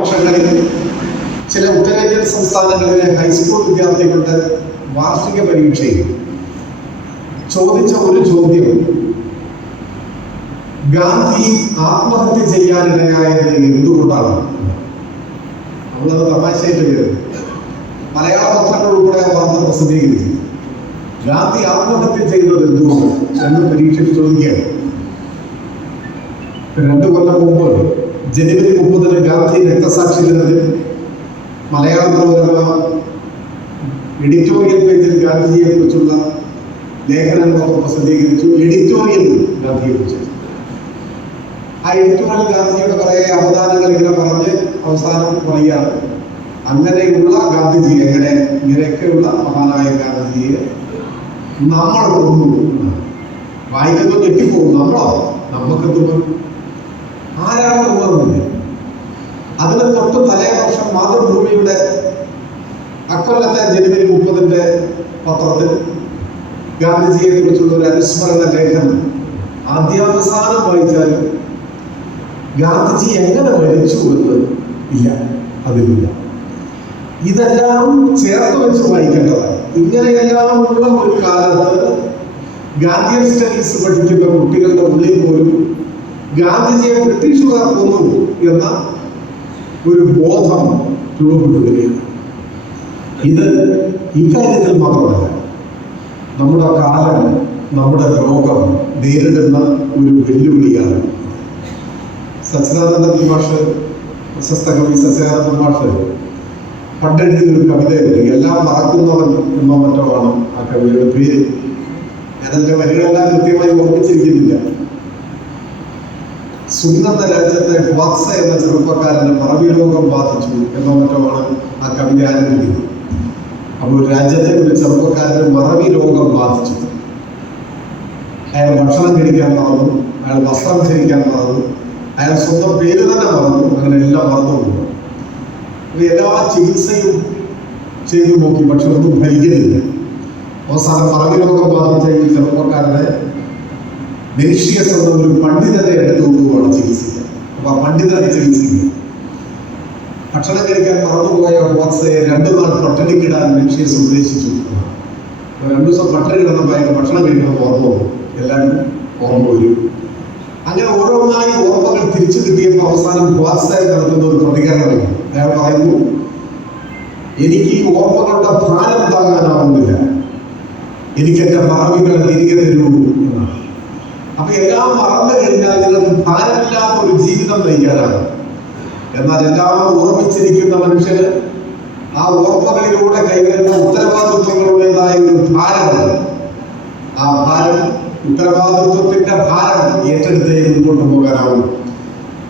വർഷങ്ങളിൽ ചില ഉത്തരേന്ത്യൻ സംസ്ഥാനങ്ങളിലെ ഹൈസ്കൂൾ വിദ്യാർത്ഥികളുടെ വാർഷിക പരീക്ഷയിൽ ചോദിച്ച ഒരു ചോദ്യം, ഗാന്ധി ആത്മഹത്യ ചെയ്യാനിടയായത് എന്തുകൊണ്ടാണ്? നമ്മളത് തമാശയായിട്ട് കരുതി. മലയാള പത്രങ്ങൾ ഉൾപ്പെടെ വാർത്ത പ്രസിദ്ധീകരിച്ചു. ഗാന്ധി ആത്മഹത്യ ചെയ്തത് എന്തുകൊണ്ട് എന്ന് പരീക്ഷയ്ക്ക് ചോദിക്കുകയാണ്. 2 കൊല്ലം മുമ്പ് ജനുവരി 30 ഗാന്ധി രക്തസാക്ഷി ദിനത്തിൽ മലയാള മനോരമ എഡിറ്റോറിയൽ പേജിൽ ഗാന്ധിജിയെ കുറിച്ചുള്ള ലേഖനങ്ങളൊക്കെ പ്രസിദ്ധീകരിച്ചു. എഡിറ്റോറിയൽ ഗാന്ധിയെ കുറിച്ച് ആ എഡിറ്റോറിയൽ ഗാന്ധിജിയുടെ കുറെ അവദാനങ്ങൾ ഇങ്ങനെ പറഞ്ഞ് അവസാനം പറയുകയാണ്, അങ്ങനെയുള്ള ഗാന്ധിജി, ഇങ്ങനെയൊക്കെയുള്ള മഹാനായ ഗാന്ധിജിയെ നമ്മൾ കൊന്നു. വായിക്കുമ്പോൾ ഞെട്ടിപ്പോകും. നമുക്ക് തോന്നും ആരാണ് തോന്നുന്നില്ല. അതിന് തൊട്ട് തലേ വർഷം മാതൃഭൂമിയുടെ അക്കൊല്ലത്തെ ജനുവരി 30 പത്രത്തിൽ ഗാന്ധിജിയെ കുറിച്ചുള്ള ഒരു അനുസ്മരണ ലേഖനം ആദ്യാവസാനം വായിച്ചാലും ഗാന്ധിജി എങ്ങനെ മരിച്ചു എന്ന് ഇല്ല, അതിലില്ല. ഇതെല്ലാം ചേർത്ത് വെച്ച് വായിക്കേണ്ടതാണ്. ഇങ്ങനെയെല്ലാം ഉള്ള ഒരു കാലത്ത് ഗാന്ധിയൻ സ്റ്റഡീസ് പഠിക്കുന്ന കുട്ടികളുടെ ഉള്ളിൽ പോലും ഗാന്ധിജിയെ ബ്രിട്ടീഷുകാർ കൊന്നു എന്ന ഒരു ബോധം രൂപപ്പെട്ടുകയാണ്. ഇത് ഇക്കാര്യത്തിൽ മാത്രമല്ല, നമ്മുടെ കാലം, നമ്മുടെ ലോകം നേരിടുന്ന ഒരു വെല്ലുവിളിയാണ്. സച്ചിദാനന്ദൻ മാഷ്, പ്രശസ്ത കവി സച്ചിദാനന്ദൻ മാഷ് പണ്ടെഴുതിയ ഒരു കവിതയുണ്ട്, എല്ലാം മറക്കുന്നവൻ എന്നോ മറ്റോ ആണ് ആ കവിതയുടെ പേര്. ഞാനതിന്റെ വരികളെല്ലാം കൃത്യമായി ഓർമ്മിച്ചിരിക്കുന്നില്ല. സുന്നത രാജ്യത്തെ വാത്സ എന്ന ചെറുപ്പക്കാരന് മറവി രോഗം ബാധിച്ചു എന്നോ മറ്റോ ആണ് ആ കവിത ആരംഭിക്കുന്നത്. അപ്പോൾ രാജ്യത്തെ ഒരു ചെറുപ്പക്കാരന് മറവി രോഗം ബാധിച്ചു. അയാൾ ഭക്ഷണം കഴിക്കാൻ മറന്നു, അയാൾ വസ്ത്രം ധരിക്കാൻ മറന്നു, അയാൾ സ്വന്തം പേര് തന്നെ മറന്നു, അങ്ങനെ എല്ലാം മറന്നുകൊണ്ടു. എല്ലാ ചികിത്സയും ചെയ്തു നോക്കി, പക്ഷെ ഒന്നും ഫലിക്കുന്നില്ല. അവസാനം മറവി രോഗം ബാധിച്ച ഈ ചെറുപ്പക്കാരനെ ദേഷ്യസ് എന്ന ഒരു പണ്ഡിതനെ എടുത്തുകൊണ്ടുപോവാണ് ചികിത്സിക്കുക. അപ്പൊ ആ പണ്ഡിതനെ ചികിത്സിക്കുക. ഭക്ഷണം കഴിക്കാൻ മറന്നുപോയ വാത്സയെ 2 നാൾ പട്ടിണിക്കിടാൻ ദേഷ്യസ് ഉപദേശിച്ചു. 2 ദിവസം പട്ടിണി കിടന്നപ്പോൾ ഭക്ഷണം കഴിക്കണം ഓർമ്മ പോകും, എല്ലാവരും ഓർമ്മ വരും. അങ്ങനെ ഓരോന്നായി ഓർമ്മകൾ തിരിച്ചു കിട്ടിയപ്പോൾ അവസാനം വാത്സയെ നടത്തുന്ന ഒരു പ്രതികരണമാണ്. അയാൾ പറയുന്നു, എനിക്ക് ഈ ഓർമ്മകളുടെ ഭാരം താങ്ങാനാവുന്നില്ല, എനിക്ക് എന്റെ മറവികളെ തിരികെ തരൂ എന്നാണ്. അപ്പൊ എല്ലാം മറന്നു കഴിഞ്ഞാൽ നിങ്ങൾക്ക് ഭാരമില്ലാത്ത ഒരു ജീവിതം നയിക്കാനാണ്. എന്നാൽ എല്ലാം ഓർമ്മിച്ചിരിക്കുന്ന മനുഷ്യന് ആ ഓർമ്മകളിലൂടെ കൈവരുന്ന ഉത്തരവാദിത്വങ്ങളുടേതായ ഒരു ഭാരമാണ്. ആ ഭാരം, ഉത്തരവാദിത്വത്തിന്റെ ഭാരം ഏറ്റെടുത്തേ മുൻപോട്ട് പോകാനാവും.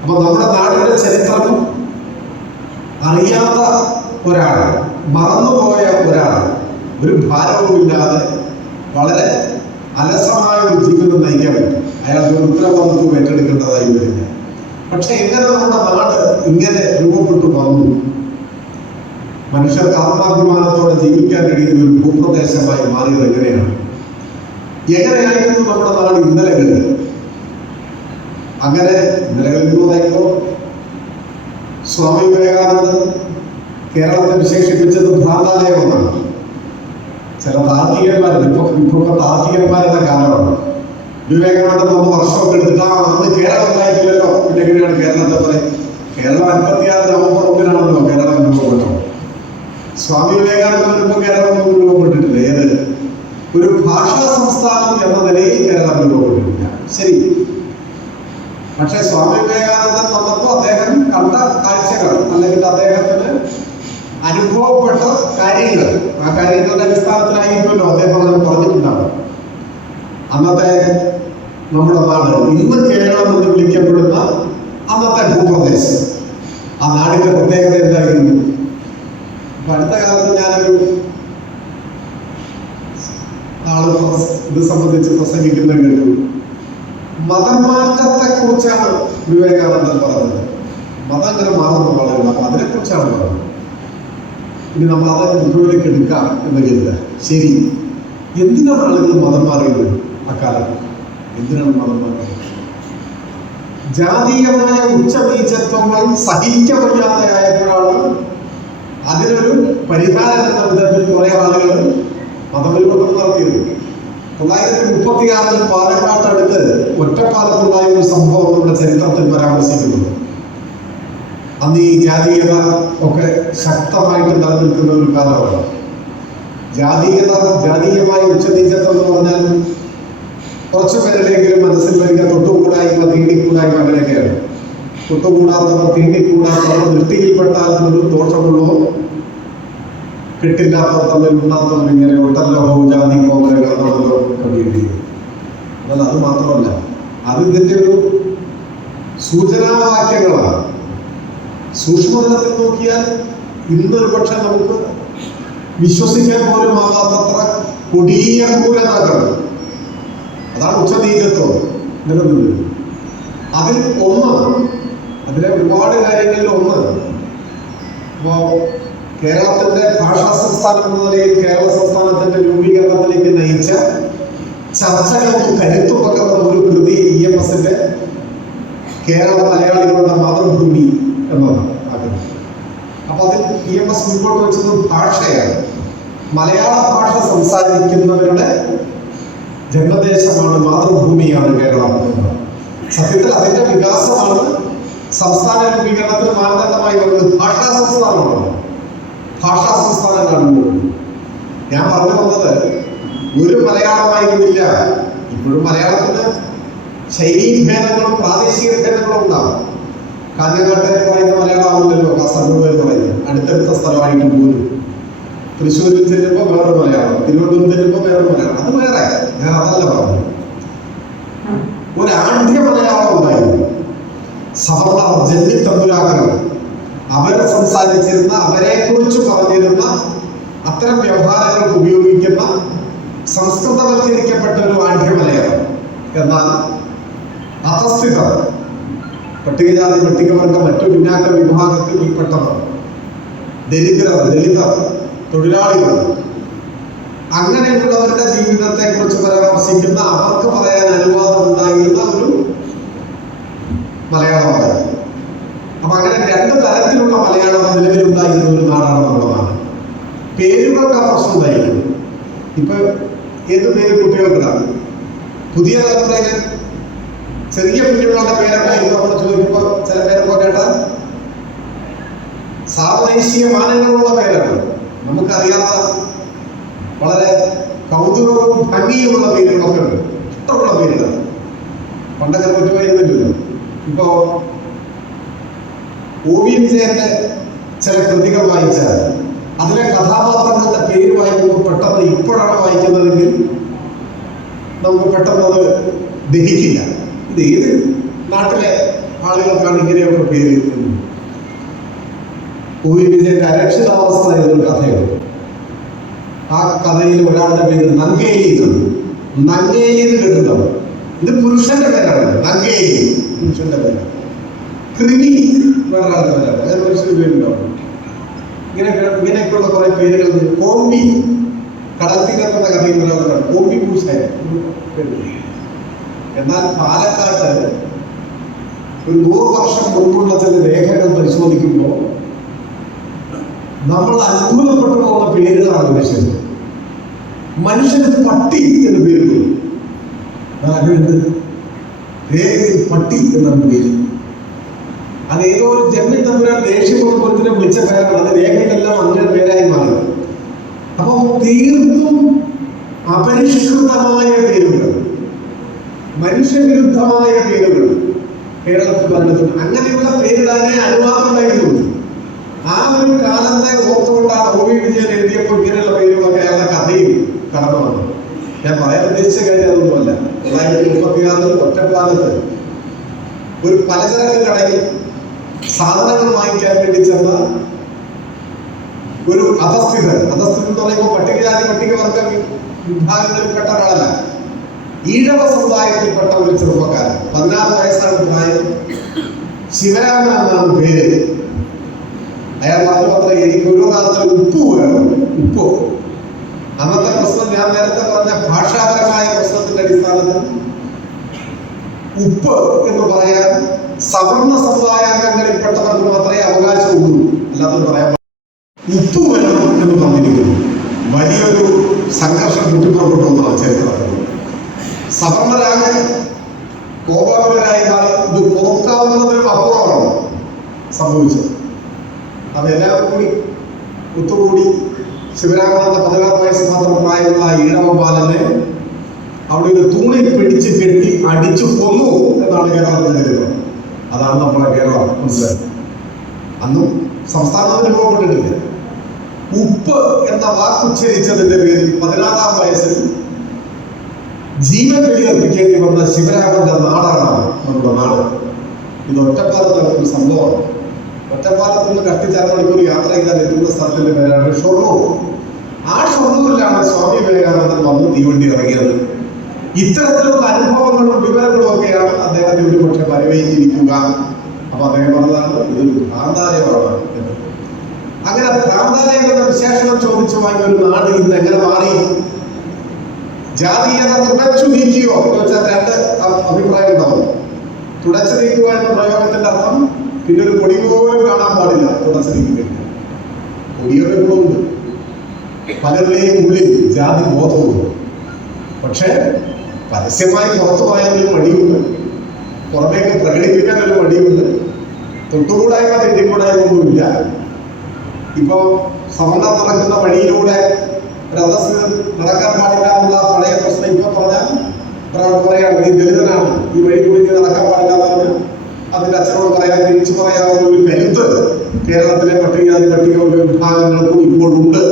അപ്പൊ നമ്മുടെ നാടിന്റെ ചരിത്രം അറിയാത്ത ഒരാൾ, മറന്നുപോയ ഒരാൾ, ഒരു ഭാരവുമില്ലാതെ വളരെ അലസമായ ഒരു ജീവിതം നയിക്കാൻ പറ്റും. അയാൾക്ക് ഒരു ഉത്തരവാദിത്വം ഏറ്റെടുക്കേണ്ടതായി വരില്ല. പക്ഷെ എങ്ങനെ നമ്മുടെ നാട് ഇങ്ങനെ രൂപപ്പെട്ടു വന്നു? മനുഷ്യർക്ക് ആത്മാഭിമാനത്തോടെ ജീവിക്കാൻ കഴിയുന്ന ഒരു ഭൂപ്രദേശമായി മാറിയത് എങ്ങനെയാണ്? എങ്ങനെയായിരുന്നു നമ്മുടെ നാട് ഇന്നലകളിൽ? അങ്ങനെ ഇന്നലകളിൽ എന്ന് പറയുമ്പോൾ സ്വാമി വിവേകാനന്ദൻ കേരളത്തെ വിശേഷിപ്പിച്ചത് ഭ്രാന്താലയമെന്നാണ്. ചില താർക്കികന്മാർ, ഇപ്പൊ താർക്കികന്മാരുടെ കാലമാണ്. വിവേകാനന്ദൻ 1 വർഷമൊക്കെ എടുത്തിട്ട് അന്ന് കേരളം ഉണ്ടായിട്ടില്ലല്ലോ, പിന്നെ എങ്ങനെയാണ് കേരളത്തെ പറയും? കേരളം 56 നവംബർ 1 കേരളം രൂപപ്പെട്ടത്. സ്വാമി വിവേകാനന്ദൻ ഇപ്പൊ കേരളം രൂപപ്പെട്ടിട്ടില്ല. ഏത് ഒരു ഭാഷാ സംസ്ഥാനം എന്ന നിലയിൽ കേരളം രൂപപ്പെട്ടിട്ടില്ല, ശരി. പക്ഷെ സ്വാമി വിവേകാനന്ദൻ വന്നപ്പോൾ അദ്ദേഹം കണ്ട കാഴ്ചകൾ, അല്ലെങ്കിൽ അദ്ദേഹത്തിന് അനുഭവപ്പെട്ട കാര്യങ്ങൾ, ആ കാര്യങ്ങളുടെ അടിസ്ഥാനത്തിലായിരിക്കുമല്ലോ അദ്ദേഹം അങ്ങനെ പറഞ്ഞിട്ടുണ്ടാവും. അന്നത്തെ നമ്മുടെ നാട്, ഇന്ന് കേരളം എന്ന് വിളിക്കപ്പെടുന്ന അന്നത്തെ ഭൂപ്രദേശം, ആ നാടിന്റെ പ്രത്യേകത എന്തായിരുന്നു? അപ്പൊ അടുത്ത കാലത്ത് ഞാനൊരു ആള് ഇത് സംബന്ധിച്ച് പ്രസംഗിക്കുന്ന കേട്ടു. മതമാറ്റത്തെ കുറിച്ചാണ് വിവേകാനന്ദൻ പറഞ്ഞത്. മതം ഇങ്ങനെ മാറുന്ന ആളുകൾ, അപ്പൊ അതിനെ കുറിച്ചാണ് പറഞ്ഞത്. ഇനി നമ്മൾ അത് മുഖവിലേക്ക് എടുക്കാം എന്ന് കരുതുക. ശരി, എന്തിനാണ് ആളുകൾ മതം മാറിയത്? അക്കാലത്ത് എന്തിനാണ് മതം മാറിയത്? ജാതീയമായ ഉച്ചനീചത്വങ്ങൾ സഹിക്കവയ്യാതെയായ അതിനൊരു പരിഹാരം എന്ന വിധത്തിൽ കുറെ ആളുകൾ മതപരിവർത്തനം നടത്തിയത്. 1936 പാലക്കാട്ടടുത്ത് ഒറ്റപ്പാലത്തുണ്ടായ ഒരു സംഭവം നമ്മുടെ ചരിത്രത്തിൽ പരാമർശിക്കുന്നത്. അന്ന് ഈ ജാതീയത ഒക്കെ ശക്തമായിട്ട് നിലനിൽക്കുന്ന ഒരു കാലമാണ്. ജാതീയമായ ഉച്ചനീചത്വം എന്ന് പറഞ്ഞാൽ കുറച്ചു പേരിലെങ്കിലും മനസ്സിൽ വരിക തൊട്ടുകൂടായ്മ, തീണ്ടിക്കൂടായ്മ, അങ്ങനെയൊക്കെയാണ്. തൊട്ടുകൂടാത്തവർ, തീണ്ടിക്കൂടാത്തവർ, ദൃഷ്ടിയിൽപ്പെട്ടാൽ ഒരു ദോഷമുള്ളോ, കെട്ടില്ലാത്തവർ തമ്മിൽ ഉണ്ടാത്തവർ, ഇങ്ങനെ ഒട്ടല്ലോ ജാതി കോമരകളാണല്ലോ കണ്ടിരിക്കുന്നത്. എന്നാൽ അത് മാത്രമല്ല, അത് ഇതിൻ്റെ ഒരു സൂചനാവാക്യങ്ങളാണ്. സൂക്ഷ്മതലത്തിൽ നോക്കിയാൽ ഇന്നൊരു പക്ഷെ നമുക്ക് വിശ്വസിക്കാൻ പോലും ആകാത്തത്ര കൊടിയ ക്രൂരതകൾ, അതാണ് ഉച്ചനീചത്വം നിലനിന്നത്. അതിൽ ഒന്ന്, അതിലെ ഒരുപാട് കാര്യങ്ങളിൽ ഒന്ന്, ഇപ്പോ കേരളത്തിന്റെ ഭാഷാ സംസ്ഥാനം എന്ന നിലയിൽ കേരള സംസ്ഥാനത്തിന്റെ രൂപീകരണത്തിലേക്ക് നയിച്ച ചർച്ചകൾക്ക് കരുത്തു പകർന്ന ഒരു കൃതി EMSന്റെ കേരള മലയാളികളുടെ മാതൃഭൂമി എന്നതാണ് ആഗ്രഹം. അപ്പൊ അതിൽ EMS മുൻപോട്ട് വെച്ചത് ഭാഷയാണ്. മലയാള ഭാഷ സംസാരിക്കുന്നവരുടെ ജന്മദേശമാണ്, മാതൃഭൂമിയാണ് കേരളം എന്നത്. സത്യത്തിൽ അതിന്റെ വികാസമാണ് സംസ്ഥാന രൂപീകരണത്തിന് മാനദണ്ഡമായി വരുന്നത്. ഭാഷാ സംസ്ഥാനമാണ്, ഭാഷാ സംസ്ഥാനങ്ങളാണ്. ഞാൻ പറഞ്ഞു വന്നത് ഒരു മലയാളമായിരുന്നില്ല. ഇപ്പോഴും മലയാളത്തിന് ശൈലീ ഭേദങ്ങളും പ്രാദേശിക ഭേദങ്ങളും ഉണ്ടാകും. കാഞ്ഞങ്ങാട്ടെ പറയുന്ന മലയാളമാണല്ലോ കാസർഗോഡ് പറയുന്നത്, അടുത്തടുത്ത സ്ഥലമായിട്ട് പോലും. തൃശ്ശൂരിൽ ചെല്ലുമ്പോൾ വേറെ മലയാളം, തിരുവനന്തപുരം ചെല്ലുമ്പോൾ വേറെ മലയാളം. അത് വേറെ, ഞാൻ അതല്ല പറഞ്ഞത്. ഒരു ആഢ്യ മലയാളം ഉണ്ടായിരുന്നു. സവർണർ, ജന്മി തമ്പുരാക്കൾ അവരെ സംസാരിച്ചിരുന്ന, അവരെ കുറിച്ച് പറഞ്ഞിരുന്ന അത്തരം വ്യവഹാരങ്ങൾക്ക് ഉപയോഗിക്കുന്ന സംസ്കൃതവൽക്കരിക്കപ്പെട്ട ഒരു ആഢ്യ മലയാളം. എന്നാൽ അധസ്ഥിതർ, പട്ടികജാതി പട്ടികവർഗം, മറ്റു പിന്നാക്ക വിഭാഗത്തിൽപ്പെട്ടവർ, ദരിദ്രർ, ദളിതർ, തൊഴിലാളികൾ, അങ്ങനെയുള്ളവരുടെ ജീവിതത്തെ കുറിച്ച് പരാമർശിക്കുന്ന, അവർക്ക് പറയാൻ അനുവാദം ഉണ്ടായിരുന്ന ഒരു മലയാളമാണ്. അപ്പൊ അങ്ങനെ രണ്ട് തരത്തിലുള്ള മലയാളം നിലവിലുണ്ടായിരുന്ന ഒരു നാടാണ് നമ്മുടെ നാട്. പേരുകൾക്ക് ആ പ്രശ്നം ഉണ്ടായിരുന്നു. ഇപ്പൊ ഏത് പേര് കുട്ടികൾക്കിടാം. പുതിയ തലമുറയിൽ ചെറിയ കുട്ടികളുടെ പേരൊക്കെ നമ്മൾ ചോദിക്കുമ്പോൾ ചില പേരൊക്കെ കേട്ടാൽ സാവദേശീയ മാനങ്ങളുള്ള പേരാണ്. നമുക്കറിയാത്ത വളരെ കൗതുകവും ഭംഗിയുമുള്ള പേരുകളൊക്കെ ഉണ്ട്, ഇഷ്ടമുള്ള പേരുകൾ. പണ്ടൊക്കെ പറ്റുമായിരുന്നില്ലല്ലോ. ഇപ്പോ OV വിജയന്റെ ചില കൃതികൾ വായിച്ചാൽ അതിലെ കഥാപാത്രങ്ങളുടെ പേര് വായിക്കുമ്പോൾ പെട്ടെന്ന് ഇപ്പോഴാണ് വായിക്കുന്നതെങ്കിൽ നമുക്ക് പെട്ടെന്ന് അത് ദഹിക്കില്ല. ഇത് ഏത് നാട്ടിലെ ആളുകൾക്കാണ് ഇങ്ങനെയൊക്കെ പേര് കിട്ടുന്നത്? OV വിജയന്റെ അരക്ഷിതാവസ്ഥ എന്നൊരു കഥയുണ്ട്. ആ കഥയിൽ ഒരാളുടെ പേര് നങ്കേലി എന്നാണ്. നങ്കേലി എന്ന് കേട്ടിട്ടുണ്ടോ? ഇത് പുരുഷന്റെ പേരാണ്. നങ്കേലി പുരുഷന്റെ പേരാണ്. കൃമി വേറൊരാളുടെ പേരാണ്. അങ്ങനെ മനുഷ്യന്റെ പേരുണ്ടാവും. ഇങ്ങനെയൊക്കെയുള്ള കുറെ പേരുകൾ. കോമ്പി, കടൽത്തീരത്തുന്ന കഥയിൽ ഒരാളാണ് കോമ്പി പൂശായ. എന്നാൽ പാലക്കാട്ട് ഒരു 100 വർഷം മുൻപുള്ള ചില രേഖകൾ പരിശോധിക്കുമ്പോൾ നമ്മൾ അത്ഭുതപ്പെട്ടു പോകുന്ന പേരുകളാണ് മനുഷ്യന്. മനുഷ്യന് പട്ടി എന്ന് പേര്. രേഖയിൽ പട്ടി എന്നാണ് പേര്. അത് ഏതോ ഒരു ജന്മി തമ്പുരാൻ ദേഷ്യപ്പെടുമ്പോഴത്തിനെ വിളിച്ച പേരാണ്. അത് രേഖയിലെല്ലാം അങ്ങനെ പേരായി മാറി. അപ്പൊ തീർത്തും അപരിഷ്കൃതമായ പേരുകൾ, മനുഷ്യവിരുദ്ധമായ പേരുകൾ കേരളത്തിൽ പറഞ്ഞിട്ടുണ്ട്. അങ്ങനെയുള്ള പേരിടാനേ അനുവാദം ഉണ്ടായിരുന്നു. ആ ഒരു കാലത്തെ ഓർത്തുകൊണ്ടാണ് OV വിജയൻ എഴുതിയപ്പോൾ ഇങ്ങനെയുള്ള പേരുകളൊക്കെ അയാളുടെ കഥയിൽ കടന്നു വന്നത്. ഞാൻ പറയാൻ ഉദ്ദേശിച്ച കാര്യം അതൊന്നുമല്ല. 1936 ഒറ്റപ്പാലത്ത് ഒരു പലചരക്ക് കടയിൽ സാധനങ്ങൾ വാങ്ങിക്കാൻ വേണ്ടി ചെന്ന ഒരു അധസ്ഥിതൻ എന്ന് പറയുമ്പോൾ പട്ടികജാതി പട്ടികവർഗ വിഭാഗങ്ങളിൽപ്പെട്ട ഒരാളല്ല, ഈഴവ സമുദായത്തിൽപ്പെട്ട ഒരു ചെറുപ്പക്കാരൻ. 16 വയസ്സാണ് പ്രായം. ശിവരാമൻ എന്നാണ് പേര്. അയാൾ പറഞ്ഞു അത്ര എനിക്ക് ഒരു കാലത്തിൽ ഉപ്പ് വേണം. ഉപ്പ് അന്നത്തെ പ്രശ്നം, ഞാൻ നേരത്തെ പറഞ്ഞ ഭാഷാപരമായ പ്രശ്നത്തിന്റെ അടിസ്ഥാനത്തിൽ ഉപ്പ് എന്ന് പറയാൻ സവർണ സമുദായാംഗങ്ങളിൽപ്പെട്ടവർക്ക് മാത്രമേ അവകാശമുള്ളൂ, അല്ലാതെ പറയാൻ. ഉപ്പ് വേണം എന്ന് പറഞ്ഞിരിക്കുന്നു. വലിയൊരു സംഘർഷം കൂട്ടിപ്പുറപ്പെട്ടു ചരിത്രത്തിൽ. സവർണരാകെ കോപാകുലരായി മാറി. ഇത് പുറത്താവുന്നതിനും അപ്പുറമാണ് സംഭവിച്ചത്. അത് എല്ലാവരും കൂടി ഒത്തുകൂടി ശിവരാമനന്ദ 16 വയസ്സ് മാത്രം പ്രായമുള്ള ഈഴവ ബാലനെ അവിടെ ഒരു തൂണിൽ പിടിച്ച് കെട്ടി അടിച്ചു കൊന്നു എന്നാണ് കേരളത്തിൽ കരുതുന്നത്. അതാണ് നമ്മളെ കേരളം. മനസ്സിലായത്? അന്നും സംസ്ഥാനത്തിന് രൂപപ്പെട്ടിട്ടില്ല. ഉപ്പ് എന്ന വാക്കുച്ചരിച്ചതിന്റെ പേരിൽ 16 വയസ്സിൽ ജീവൻ ബലിയർപ്പിക്കേണ്ടി വന്ന ശിവരാമന്റെ നാടാണ് നമ്മുടെ നാട്. ഇത് ഒറ്റപ്പാലത്ത് നടക്കുന്ന സംഭവമാണ്. ഒറ്റപ്പാലത്ത് നിന്ന് കഷ്ടിച്ച് അരമണിക്കൂർ യാത്ര ചെയ്താൽ എത്തുന്ന സ്ഥലത്തിന്റെ പേരാണ് ഷൊർണൂർ. ആ ഷൊർണൂരിലാണ് സ്വാമി വിവേകാനന്ദൻ വന്ന് തീവണ്ടി ഇറങ്ങിയത്. ഇത്തരത്തിലുള്ള അനുഭവങ്ങളും വിവരങ്ങളും ഒക്കെയാണ് അദ്ദേഹത്തെ ഒരു പക്ഷെ വരവേറ്റിരിക്കുക. അപ്പൊ അദ്ദേഹം പറഞ്ഞതാണ് ഇതൊരു ഭ്രാന്താലയമാണ് എന്ന്. അങ്ങനെ ഭ്രാന്താലയങ്ങളുടെ വിശേഷണം ചോദിച്ചു വാങ്ങിയ ഒരു നാട് ഇന്ന് എങ്ങനെ മാറി? ജാതീയത തുടച്ചു നീക്കിയോ എന്ന് വെച്ചാൽ രണ്ട് അഭിപ്രായം ഉണ്ടാവും. തുടച്ചു നീക്കുക എന്ന പ്രയോഗത്തിന്റെ അർത്ഥം പിന്നെ ഒരു പൊടി പോലും കാണാൻ പാടില്ല. തുടച്ചു നീക്കുക പൊടിയൊക്കെ ഉണ്ട്. പലരുടെയും ഉള്ളിൽ ജാതി ബോധവുണ്ട്. പക്ഷെ പരസ്യമായി പുറത്തു പോയാലൊരു മടിയുണ്ട്, പുറമേക്ക് പ്രകടിപ്പിക്കാൻ ഒരു മടിയുണ്ട്. തൊട്ടുകൂടായ്മ തെറ്റിക്കൂടായ്മ ഒന്നുമില്ല. ഇപ്പൊ സവർണം നടക്കുന്ന വഴിയിലൂടെ രഥസ് നടക്കാൻ പാടില്ല എന്നുള്ള പഴയ പ്രശ്നം ഇപ്പൊ പറഞ്ഞാൽ പറയാണ് നീ ദളിതനാണ്, ഈ വഴി കൂടി നടക്കാൻ പാടില്ല എന്ന് പറഞ്ഞാൽ അതിന്റെ അച്ഛനോട് പറയാൻ തിരിച്ചു പറയാവുന്ന ഒരു കരുത്ത് കേരളത്തിലെ പട്ടികജാതി പട്ടിക വിഭാഗങ്ങൾക്കും ഇപ്പോഴുണ്ട്.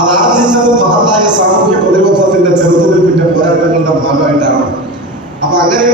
അത് ആർജിച്ചത് മഹത്തായ സാമൂഹ്യ പ്രതിരോധത്തിന്റെ ചെറുത്തുനിൽപ്പിന്റെ പോരാട്ടങ്ങളുടെ ഭാഗമായിട്ടാണ്. അപ്പൊ അങ്ങനെ